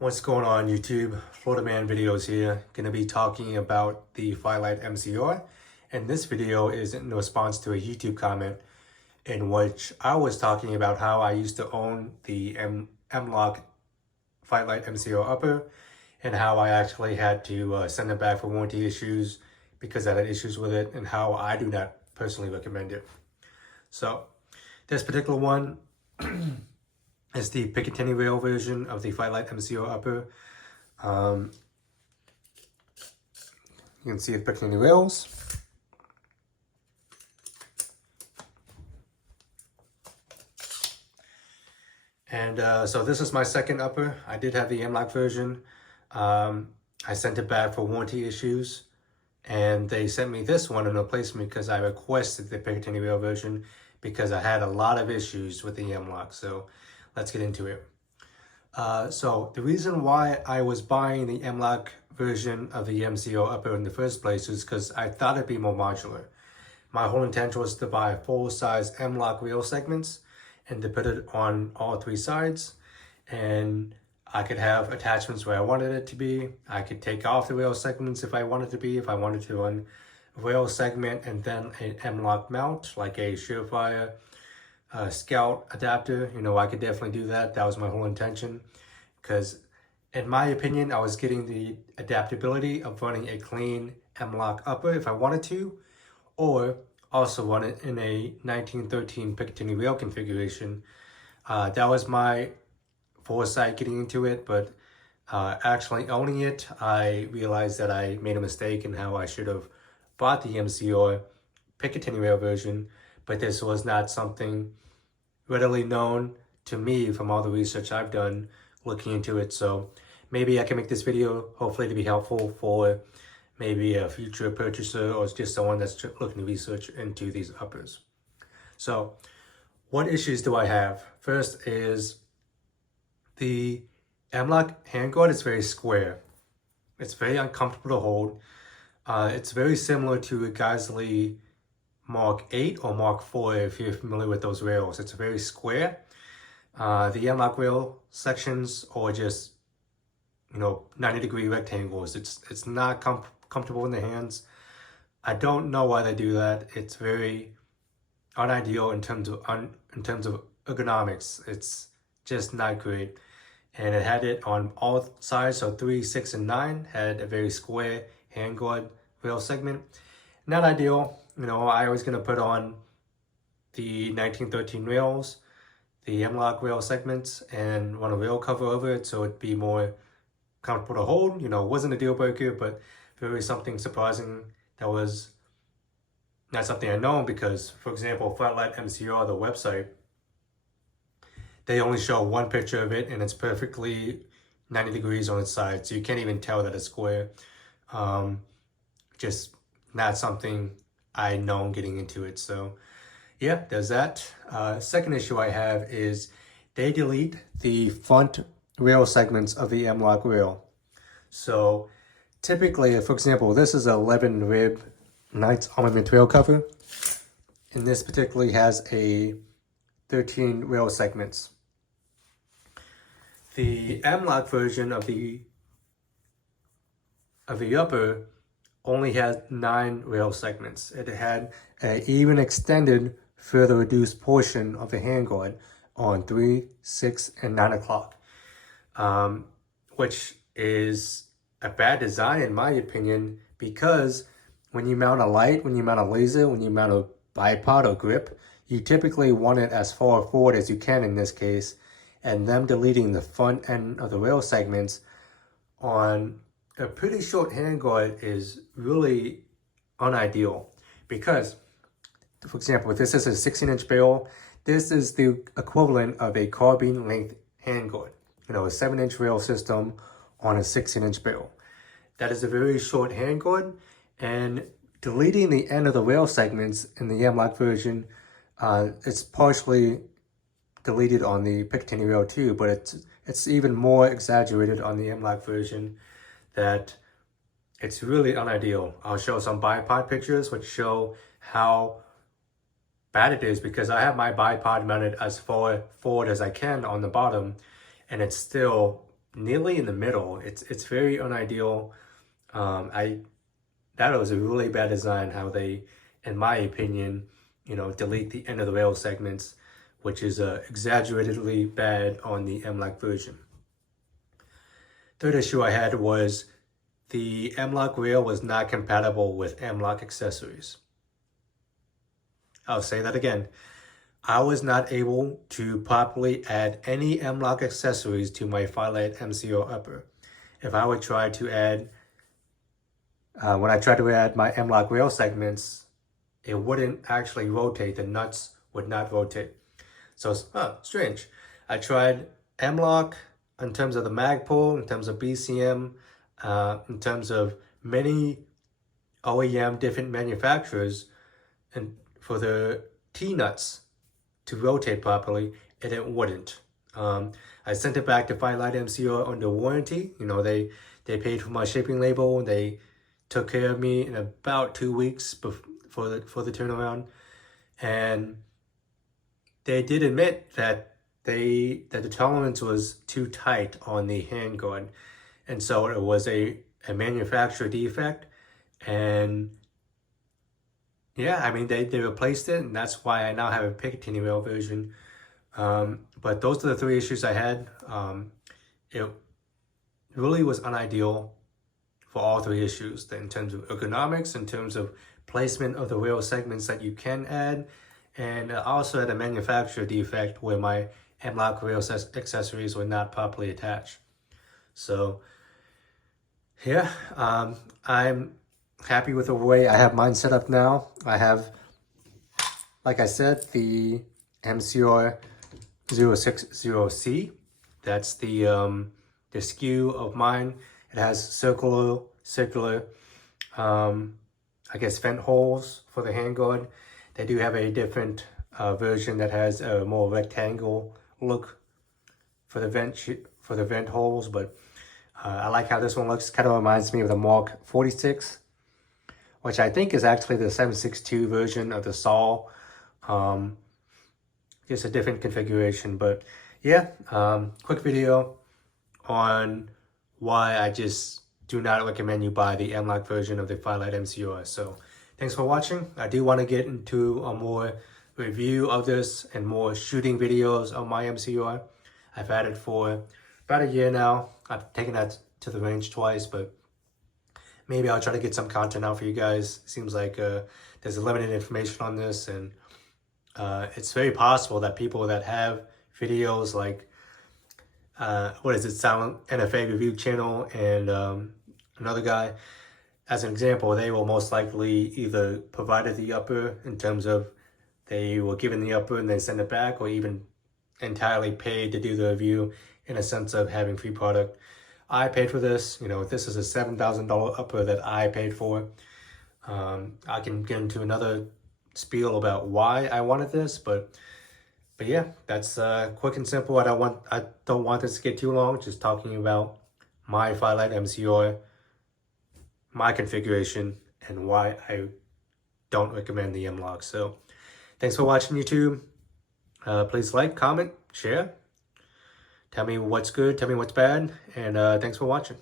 What's going on YouTube? Florida Man Videos here. Gonna be talking about the Fightlite MCR, and this video is in response to a YouTube comment in which I was talking about how I used to own the MLok Fightlite MCR upper and how I actually had to send it back for warranty issues because I had issues with it, and how I do not personally recommend it. So this particular one is the Picatinny rail version of the Fightlite MCR upper. You can see the Picatinny rails. And so this is my second upper. I did have the M-Lok version. I sent it back for warranty issues, and they sent me this one in replacement because I requested the Picatinny rail version because I had a lot of issues with the M-Lok. So let's get into it. So the reason why I was buying the M-Lok version of the MCR upper in the first place is because I thought it'd be more modular. My whole intention was to buy full-size M-Lok rail segments and to put it on all three sides, and I could have attachments where I wanted it to be. I could take off the rail segments if I wanted to be, if I wanted to run a rail segment and then an M-Lok mount, like a Surefire Scout adapter. I could definitely do that. That was my whole intention, because in my opinion, I was getting the adaptability of running a clean M-Lok upper if I wanted to, or also run it in a 1913 Picatinny rail configuration. That was my foresight getting into it, but actually owning it, I realized that I made a mistake in how I should have bought the MCR Picatinny rail version, but this was not something readily known to me from all the research I've done looking into it. So maybe I can make this video hopefully to be helpful for maybe a future purchaser or just someone that's looking to research into these uppers. So what issues do I have? First is the MLok Handguard is very square. It's very uncomfortable to hold. It's very similar to a Geisley Mark 8 or Mark 4 if you're familiar with those rails. It's very square. The MLok rail sections are just 90-degree rectangles. It's not comfortable in the hands. I don't know why they do that. It's very unideal in terms of ergonomics. It's just not great. And it had it on all sides, so 3, 6, and 9 had a very square handguard rail segment. Not ideal. I was gonna put on the 1913 rails, the MLok rail segments, and run a rail cover over it so it'd be more comfortable to hold. It wasn't a deal breaker, but very something surprising. That was not something I know, because, for example, Fightlite MCR, the website, they only show one picture of it and it's perfectly 90 degrees on its side, so you can't even tell that it's square. Just not something I know getting into it. So yeah, there's that. Second issue I have is they delete the front rail segments of the MLok rail. So typically, for example, this is an 11 rib Knights Armament rail cover, and this particularly has a 13 rail segments. The MLok version of the upper only had 9 rail segments. It had an even extended, further reduced portion of the handguard on 3, 6, and 9 o'clock, which is a bad design in my opinion, because when you mount a light, when you mount a laser, when you mount a bipod or grip, you typically want it as far forward as you can in this case, and them deleting the front end of the rail segments on a pretty short handguard is really unideal, because, for example, if this is a 16-inch barrel, this is the equivalent of a carbine length handguard. A 7-inch rail system on a 16-inch barrel. That is a very short handguard, and deleting the end of the rail segments in the MLok version, it's partially deleted on the Picatinny rail too, but it's even more exaggerated on the MLok version, that it's really unideal. I'll show some bipod pictures which show how bad it is, because I have my bipod mounted as far forward as I can on the bottom, and it's still nearly in the middle. It's very unideal. That was a really bad design how they, in my opinion, delete the end of the rail segments, which is exaggeratedly bad on the MLok version. Third issue I had was the MLok rail was not compatible with MLok Accessories. I'll say that again. I was not able to properly add any MLok accessories to my Fightlite MCR upper. If I would try to add, when I tried to add my MLok rail segments, it wouldn't actually rotate. The nuts would not rotate. So, strange. I tried MLok in terms of the mag pull, in terms of BCM, in terms of many OEM different manufacturers, and for the T-nuts to rotate properly, and it wouldn't. I sent it back to Fightlite MCR under warranty. They paid for my shipping label. They took care of me in about 2 weeks for the turnaround, and they did admit that the tolerance was too tight on the handguard, and so it was a manufacturer defect. And yeah, I mean, they replaced it, and that's why I now have a Picatinny rail version. But those are the 3 issues I had. It really was unideal for all 3 issues, in terms of ergonomics, in terms of placement of the rail segments that you can add, and I also had a manufacturer defect where my MLok rail accessories were not properly attached. So yeah, I'm happy with the way I have mine set up now. I have, like I said, the MCR 060C. That's the SKU of mine. It has circular, I guess, vent holes for the handguard. They do have a different version that has a more rectangle look for the vent holes, but I like how this one looks. Kind of reminds me of the Mark 46, which I think is actually the 7.62 version of the saw. Just a different configuration, but yeah, quick video on why I just do not recommend you buy the MLok version of the Fightlite MCR. So thanks for watching. I do want to get into a more review of this and more shooting videos of my MCR. I've had it for about a year now. I've taken that to the range twice, but maybe I'll try to get some content out for you guys. It seems like there's limited information on this, and it's very possible that people that have videos like, Silent NFA Review channel and another guy, as an example, they will most likely either provided the upper in terms of they were given the upper and then send it back, or even entirely paid to do the review in a sense of having free product. I paid for this. This is a $7,000 upper that I paid for. I can get into another spiel about why I wanted this, but yeah, that's quick and simple. I don't want this to get too long. Just talking about my Fightlite MCR, my configuration, and why I don't recommend the MLok. So thanks for watching, YouTube. Please like, comment, share. Tell me what's good, tell me what's bad, and thanks for watching.